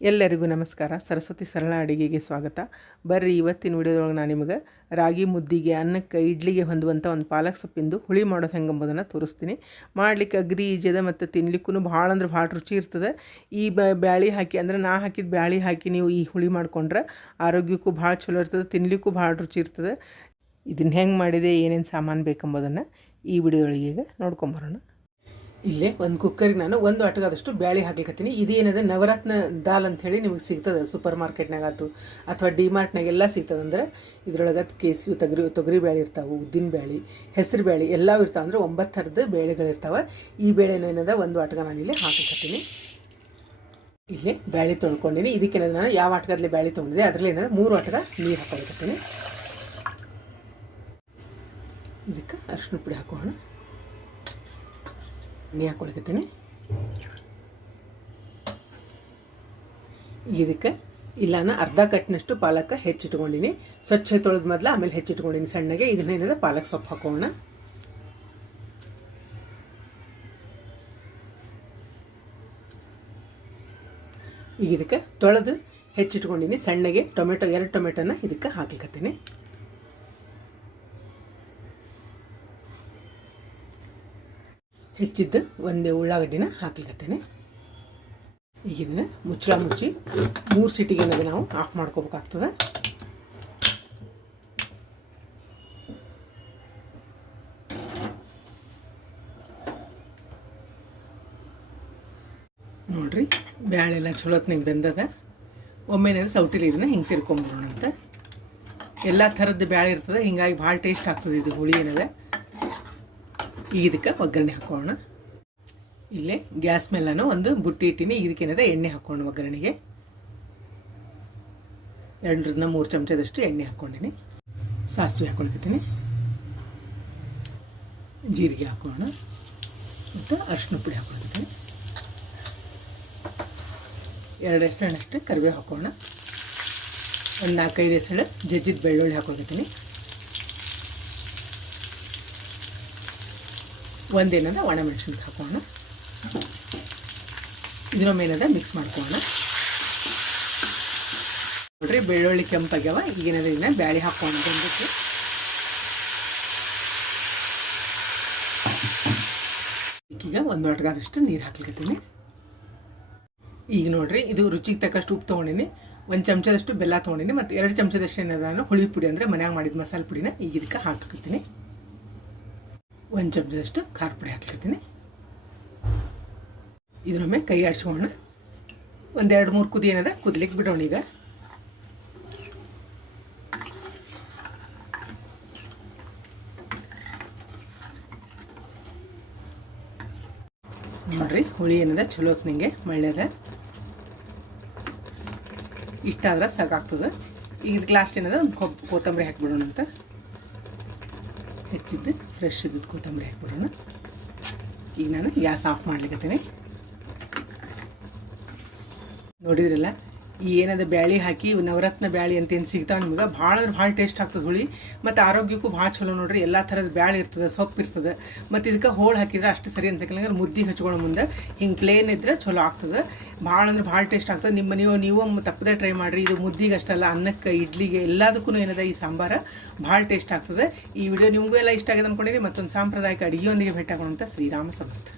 ಎಲ್ಲರಿಗೂ ನಮಸ್ಕಾರ. ಸರಸ್ವತಿ ಸರಳ ಅಡುಗೆಗೆ ಸ್ವಾಗತ. ಬರ್ರಿ ಇವತ್ತಿನ ವಿಡಿಯೋದೊಳಗೆ ನಾನು ನಿಮಗೆ ರಾಗಿ ಮುದ್ದಿಗೆ, ಅನ್ನಕ್ಕೆ, ಇಡ್ಲಿಗೆ ಹೊಂದುವಂಥ ಒಂದು ಪಾಲಕ್ ಸೊಪ್ಪಿಂದು ಹುಳಿ ಮಾಡೋದು ಹೆಂಗಂಬುದನ್ನು ತೋರಿಸ್ತೀನಿ. ಮಾಡಲಿಕ್ಕೆ ಅಗ್ದಿ ಈಜದ ಮತ್ತು ತಿನ್ಲಿಕ್ಕೂ ಭಾಳ ಅಂದ್ರೆ ಭಾಳ ರುಚಿ ಇರ್ತದೆ. ಈ ಬ್ಯಾಳಿ ಹಾಕಿ ಅಂದ್ರೆ ನಾ ಹಾಕಿದ ಬ್ಯಾಳಿ ಹಾಕಿ ನೀವು ಈ ಹುಳಿ ಮಾಡ್ಕೊಂಡ್ರೆ ಆರೋಗ್ಯಕ್ಕೂ ಭಾಳ ಚಲೋ ಇರ್ತದೆ, ತಿನ್ಲಿಕ್ಕೂ ಭಾಳ ರುಚಿ ಇರ್ತದೆ. ಇದನ್ನು ಹೆಂಗೆ ಮಾಡಿದೆ, ಏನೇನು ಸಾಮಾನು ಬೇಕೆಂಬುದನ್ನು ಈ ವಿಡಿಯೋದೊಳಗೆ ಈಗ ನೋಡ್ಕೊಂಬರೋಣ. ಇಲ್ಲೇ ಒಂದು ಕುಕ್ಕರಿಗೆ ನಾನು ಒಂದು ಆಟಗಾದಷ್ಟು ಬ್ಯಾಳಿ ಹಾಕ್ಲಿಕ್ಕತ್ತೀನಿ. ಇದೇನಿದೆ ನವರತ್ನ ದಾಲ್ ಅಂಥೇಳಿ ನಿಮಗೆ ಸಿಗ್ತದೆ ಸೂಪರ್ ಮಾರ್ಕೆಟ್ನಾಗ ಆಯ್ತು ಅಥವಾ ಡಿ ಮಾರ್ಟ್ನಾಗೆಲ್ಲ ಸಿಗ್ತದೆ. ಅಂದ್ರೆ ಇದ್ರೊಳಗೆ ಕೇಸರಿ ತೊಗರಿ ಬ್ಯಾಳಿ ಇರ್ತಾವೆ, ಉದ್ದಿನ ಬ್ಯಾಳಿ, ಹೆಸರು ಬ್ಯಾಳಿ ಎಲ್ಲವೂ ಇರ್ತಾವೆ. ಅಂದ್ರೆ 9 ಥರದ ಬೇಳೆಗಳಿರ್ತಾವೆ. ಈ ಬೇಳೆನೇನದ ಒಂದು ಆಟಗ ನಾನು ಇಲ್ಲಿ ಹಾಕತ್ತೀನಿ. ಇಲ್ಲಿ ಬ್ಯಾಳಿ ತೊಳ್ಕೊಂಡಿನಿ. ಇದಕ್ಕೇನದ ನಾನು ಯಾವ ಆಟಗದಲ್ಲಿ ಬ್ಯಾಳಿ ತೊಗೊಂಡಿದೆ ಅದರಲ್ಲಿ ಏನದ 3 ಆಟಗ ನೀರು ಹಾಕೊಳಕತ್ತೀನಿ. ಇದಕ್ಕೆ ಅರಿಶಿನ ಪುಡಿ ಹಾಕೋಣ. ಎಣ್ಣೆ ಹಾಕೊಳಕತ್ತೀನಿ. ಇದಕ್ಕೆ ಇಲ್ಲಾನ ಅರ್ಧ ಕಟ್ಟಿನಷ್ಟು ಪಾಲಕ್ ಹೆಚ್ಚಿಟ್ಕೊಂಡಿನಿ. ಸ್ವಚ್ಛ ತೊಳೆದ ಮೊದಲು ಆಮೇಲೆ ಹೆಚ್ಚಿಟ್ಕೊಂಡಿನಿ ಸಣ್ಣಗೆ. ಇದನ್ನೇನದ ಪಾಲಕ್ ಸೊಪ್ಪು ಹಾಕೋಣ. ಈಗ ಇದಕ್ಕೆ ತೊಳೆದು ಹೆಚ್ಚಿಟ್ಕೊಂಡಿನಿ ಸಣ್ಣಗೆ. ಎರಡು ಟೊಮೆಟೊನ ಇದಕ್ಕೆ ಹಾಕ್ಲಿಕ್ಕತ್ತೀನಿ. ಹೆಚ್ಚಿದ್ದು ಒಂದೇ ಉಳ್ಳಾಗಡ್ಡಿನ ಹಾಕ್ಲಿಕ್ಕತ್ತೇನೆ. ಈಗ ಇದನ್ನು ಮುಚ್ಚಳ ಮುಚ್ಚಿ 3 ಸೀಟಿಗೆ ನಾವು ಆಫ್ ಮಾಡ್ಕೋಬೇಕಾಗ್ತದೆ. ನೋಡ್ರಿ ಬ್ಯಾಳೆಲ್ಲ ಚಲೋತ್ನಾಗ ಬೆಂದದ. ಒಮ್ಮೆನಾದ್ರು ಸೌಟಿಲಿ ಇದನ್ನು ಹಿಂಗೆ ತಿರ್ಕೊಂಬರೋಣ ಅಂತ. ಎಲ್ಲ ಥರದ್ದು ಬ್ಯಾಳೆ ಇರ್ತದೆ, ಹಿಂಗಾಗಿ ಭಾಳ ಟೇಸ್ಟ್ ಆಗ್ತದೆ ಇದು ಹುಳಿ ಏನದ. ಈಗ ಇದಕ್ಕೆ ಒಗ್ಗರಣೆ ಹಾಕೋಣ. ಇಲ್ಲೇ ಗ್ಯಾಸ್ ಮೇಲೂ ಒಂದು ಬುಟ್ಟಿ ಇಟ್ಟಿನಿ. ಇದಕ್ಕೇನದ ಎಣ್ಣೆ ಹಾಕೋಣ. ಒಗ್ಗರಣೆಗೆ 2-3 ಚಮಚದಷ್ಟು ಎಣ್ಣೆ ಹಾಕ್ಕೊಂಡಿನಿ. ಸಾಸಿವೆ ಹಾಕೊಳ್ತೀನಿ, ಜೀರಿಗೆ ಹಾಕೋಣ ಮತ್ತು ಅರಿಶಿನ ಪುಡಿ ಹಾಕೊಳ್ತೀನಿ. 2 ಹೆಸರನ್ನಷ್ಟು ಕರಿಬೇವು ಹಾಕೋಣ. ಒಂದು 4-5 ಹೆಸರು ಜಜ್ಜಿದ ಬೆಳ್ಳುಳ್ಳಿ ಹಾಕೊಳ್ತೀನಿ. ಒಂದೇನದ ಒಣಮೆಣಸಿನ್ಕಾಯಿ ಹಾಕೋಣ. ಇದರ ಮೇಲದ ಮಿಕ್ಸ್ ಮಾಡ್ಕೋಣ. ನೋಡ್ರಿ ಬೆಳ್ಳುಳ್ಳಿ ಕೆಂಪಾಗ್ಯಾವ. ಈಗೇನದ ಇದನ್ನ ಬ್ಯಾಳಿ ಹಾಕೋಣ. ಬಂದಕ್ಕೆ ಈಗ 1 ಲೋಟದಷ್ಟು ನೀರು ಹಾಕ್ಲಿಕ್ಕತ್ತೀನಿ. ಈಗ ನೋಡ್ರಿ ಇದು ರುಚಿಗೆ ತಕ್ಕಷ್ಟು ಉಪ್ಪು ತೊಗೊಂಡಿನಿ. 1 ಚಮಚದಷ್ಟು ಬೆಲ್ಲ ತೊಗೊಂಡಿನಿ ಮತ್ತು 2 ಚಮಚದಷ್ಟು ಏನದ ನಾನು ಹುಳಿ ಪುಡಿ ಅಂದರೆ ಮನ್ಯಾಗ ಮಾಡಿದ ಮಸಾಲೆ ಪುಡಿನ ಈಗ ಇದಕ್ಕೆ ಹಾಕ್ಲಿಕ್ಕತ್ತೀನಿ. 1 ಚಮಚದಷ್ಟು ಖಾರ ಪುಡಿ ಹಾಕ್ಲಿಕ್ಕತ್ತೀನಿ. ಇದರೊಮ್ಮೆ ಕೈ ಆಡಿಸ್ಕೋಣ. 1-2-3 ಕುದಿ ಏನದ ಕುದ್ಲಿಕ್ಕೆ ಬಿಡೋಣ. ಈಗ ನೋಡ್ರಿ ಹುಳಿ ಏನದ ಚಲೋ ಹೊತ್ನಂಗೆ ಮಳ್ಳ್ಯದ. ಇಷ್ಟಾದ್ರೆ ಸಾಕಾಗ್ತದೆ. ಈಗ ಇದಕ್ಕೆ ಲಾಸ್ಟ್ ಏನದ ಒಂದು ಕೊತ್ತಂಬರಿ ಹಾಕಿಬಿಡೋಣ ಅಂತ. ಹೆಚ್ಚಿದ್ದು ಫ್ರೆಶ್ ಇದ್ದದ್ದು ಕೊತ್ತಂಬರಿ ಹಾಕ್ಬಿಡೋಣ. ಈಗ ನಾನು ಗ್ಯಾಸ್ ಆಫ್ ಮಾಡ್ಲಿಕ್ಕತ್ತೀನಿ. ನೋಡಿದ್ರಲ್ಲ ಈ ಏನದ ಬ್ಯಾಳಿ ಹಾಕಿ ನವರತ್ನ ಬ್ಯಾಳಿ ಅಂತ ಏನು ಸಿಗ್ತಾವೆ ನಿಮ್ಗೆ ಭಾಳ ಅಂದ್ರೆ ಭಾಳ ಟೇಸ್ಟ್ ಆಗ್ತದೆ ಹುಳಿ. ಮತ್ತು ಆರೋಗ್ಯಕ್ಕೂ ಭಾಳ ಚಲೋ. ನೋಡ್ರಿ ಎಲ್ಲ ಥರದ ಬ್ಯಾಳಿ ಇರ್ತದೆ, ಸೊಪ್ಪು ಇರ್ತದೆ. ಮತ್ತು ಇದಕ್ಕೆ ಹೋಳು ಹಾಕಿದ್ರೆ ಅಷ್ಟು ಸರಿ ಅನ್ಸಕ್ಕಿಲ್ಲ. ಮುದ್ದಿಗೆ ಹಚ್ಕೊಳ್ಳೋ ಮುಂದೆ ಹಿಂಗೆ ಪ್ಲೇನ್ ಇದ್ರೆ ಚಲೋ ಆಗ್ತದೆ. ಭಾಳ ಅಂದ್ರೆ ಭಾಳ ಟೇಸ್ಟ್ ಆಗ್ತದೆ. ನೀವು ತಪ್ಪದೆ ಟ್ರೈ ಮಾಡಿರಿ. ಇದು ಮುದ್ದಿಗೆ ಅಷ್ಟಲ್ಲ, ಅನ್ನಕ್ಕೆ, ಇಡ್ಲಿಗೆ ಎಲ್ಲದಕ್ಕೂ ಏನದ ಈ ಸಾಂಬಾರು ಭಾಳ ಟೇಸ್ಟ್ ಆಗ್ತದೆ. ಈ ವಿಡಿಯೋ ನಿಮಗೂ ಎಲ್ಲ ಇಷ್ಟ ಆಗಿದೆ ಅಂದ್ಕೊಂಡಿರಿ. ಮತ್ತೊಂದು ಸಾಂಪ್ರದಾಯಿಕ ಅಡುಗೆಯೊಂದಿಗೆ ಭೇಟಿ ಆಗೋಣ ಅಂತ. ಶ್ರೀರಾಮ ಸಮರ್ಥ.